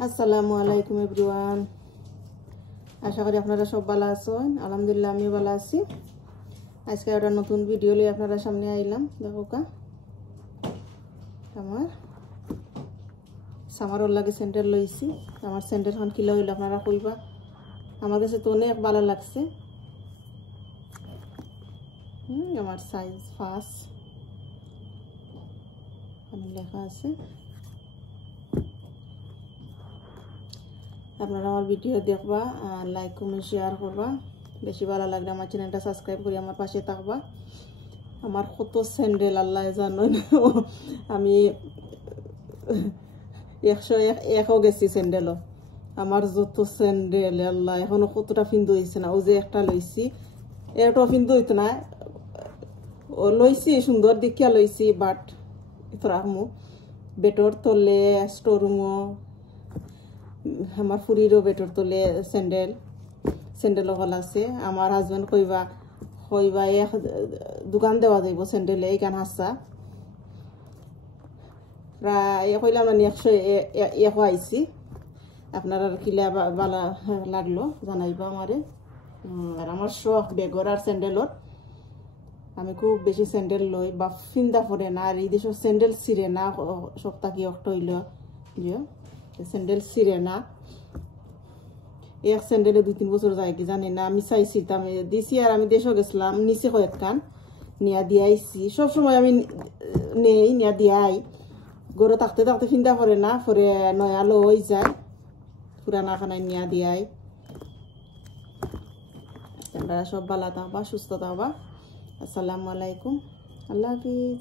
আসসালামু আলাইকুম এভরিওয়ান। আশা করি আপনারা সব ভালো আছেন। আলহামদুলিল্লাহ আমি ভালো আছি। আজকে একটা নতুন ভিডিও নিয়ে আপনারা সামনে আইলাম। দেখো কা আমার সামারর লাগে স্যান্ডেল লইছি। আমার স্যান্ডেলখন কিলা হইল আপনারা কইবা। আমার কাছে তো অনেক ভালো লাগছে। আমার সাইজ 5 আমি লেখা আছে। আপনারা আমার ভিডিও দেখবা, লাইক কমেন্ট শেয়ার করবা। বেশি ভালো লাগলে আমার চ্যানেলটা সাবস্ক্রাইব করে আমার পাশে থাকবা। আমার কত স্যান্ডেল আল্লাহ জানো, আমি 101 গেছি স্যান্ডেলও। আমার যত স্যান্ডেল আল্লাহ এখনো কতটা ফিন্দু হয়েছে না। ও যে একটা লইছি এটাও ফিন্দু হইতো না। ও লইছি সুন্দর দেখিয়া লইছি, বাট রাখমু বেটর তলে স্টোরুমও। আমার ফুরিরও বেটর তলে স্যান্ডেলও হল আছে। আমার হাজবেন্ড কইবা এক দোকান দেওয়া যাইব স্যান্ডেলে এইখান হাসা প্রায় কইলাম না 101 আইছি। আপনার আর কিলা ভালো লাগলো জানাইবা আমারে। আর আমার শখ বেগর আর স্যান্ডেলর। আমি খুব বেশি স্যান্ডেল লই বা ফিন্দা পরে না। আর এই দেশের স্যান্ডেল ছিঁড়ে না। সপ্তাহ কি একটা হইল যে স্যান্ডেল ছিঁড়ে না। এক স্যান্ডেলে 2-3 বছর যায় কি জানি না। আমি চাইছিলাম দিছি আর আমি দেশও গেছিলাম নিচে কয়েকখান নিয়া দিয়াইছি। সবসময় আমি নেই নিয়া দিয়াই। গরু থাকতে থাকতে ফিন্দা পরে না, পরে নয়ালো হয়ে যায়। পুরানা খানায় নিয়া দিয়াই। আপনারা সব ভালো থাকবা, সুস্থ থাকবা। আসসালামু আলাইকুম, আল্লাহ হাফিজ।